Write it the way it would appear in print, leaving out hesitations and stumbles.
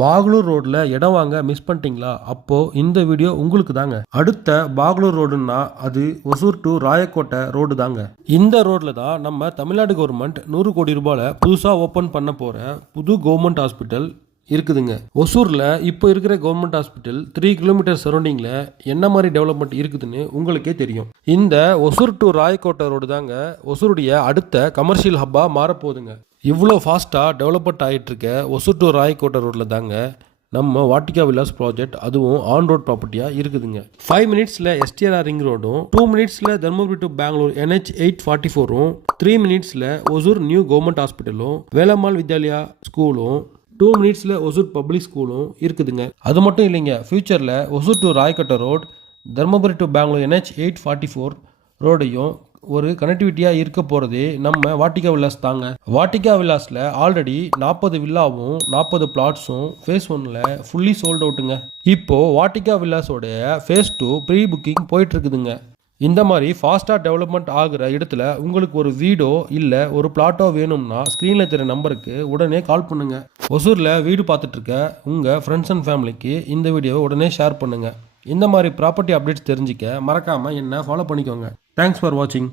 பாகலூர் ரோட்ல இடம் வாங்க மிஸ் பண்ணிட்டீங்களா? அப்போ இந்த வீடியோ உங்களுக்கு தாங்க. அடுத்த பாகலூர் ரோடுன்னா அது ஒசூர் டு ராயக்கோட்டை ரோடு தாங்க. இந்த ரோட்ல தான் நம்ம தமிழ்நாடு கவர்மெண்ட் 100 கோடி ரூபாயில புதுசா ஓபன் பண்ண போற புது கவர்மெண்ட் ஹாஸ்பிட்டல் இருக்குதுங்க. ஒசூர்ல இப்போ இருக்கிற கவர்மெண்ட் ஹாஸ்பிட்டல் 3 கிலோமீட்டர் சரௌண்டிங்ல என்ன மாதிரி டெவலப்மெண்ட் இருக்குதுன்னு உங்களுக்கே தெரியும். இந்த ஒசூர் டு ராயக்கோட்டை ரோடு தாங்க ஒசூருடைய அடுத்த கமர்ஷியல் ஹப்பா மாறப்போகுதுங்க. இவ்வளோ ஃபாஸ்ட்டாக டெவலப்மெண்ட் ஆகிட்டு இருக்க ஒசூர் டு ராயக்கோட்டை ரோட்டில் தாங்க நம்ம வாட்டிகா வில்லாஸ் ப்ராஜெக்ட், அதுவும் ஆன் ரோட் ப்ராப்பர்ட்டியாக இருக்குதுங்க. 5 மினிட்ஸில் எஸ்டிஆர் ரிங் ரோடும், 2 மினிட்ஸில் தர்மபுரி டு பெங்களூர் NH 844ம், 3 மினிட்ஸில் ஒசூர் நியூ கவர்மெண்ட் ஹாஸ்பிட்டலும், வேலம்மாள் வித்யாலயா ஸ்கூலும், 2 மினிட்ஸில் ஒசூர் பப்ளிக் ஸ்கூலும் இருக்குதுங்க. அது மட்டும் இல்லைங்க, ஃபியூச்சரில் Hosur to Rayakottai road, Dharmapuri to Bangalore NH 844 ரோடையும் ஒரு கனெக்டிவிட்டியாக இருக்க போகிறதே நம்ம வாட்டிகா வில்லாஸ் தாங்க. வாட்டிகா வில்லாஸில் ஆல்ரெடி 40 வில்லாவும் 40 பிளாட்ஸும் ஃபேஸ் 1ல் ஃபுல்லி சோல்ட் அவுட்டுங்க. இப்போது வாட்டிகா வில்லாஸோடைய ஃபேஸ் 2 ப்ரீ புக்கிங் போயிட்டுருக்குதுங்க. இந்த மாதிரி ஃபாஸ்ட்டாக டெவலப்மெண்ட் ஆகிற இடத்துல உங்களுக்கு ஒரு வீடோ இல்லை ஒரு பிளாட்டோ வேணும்னா ஸ்க்ரீனில் தெரிய நம்பருக்கு உடனே கால் பண்ணுங்கள். ஒசூரில் வீடு பார்த்துட்ருக்க உங்கள் ஃப்ரெண்ட்ஸ் அண்ட் ஃபேமிலிக்கு இந்த வீடியோவை உடனே ஷேர் பண்ணுங்கள். இந்த மாதிரி ப்ராப்பர்ட்டி அப்டேட்ஸ் தெரிஞ்சிக்க மறக்காமல் என்ன ஃபாலோ பண்ணிக்கோங்க. தேங்க்ஸ் ஃபார் வாட்சிங்.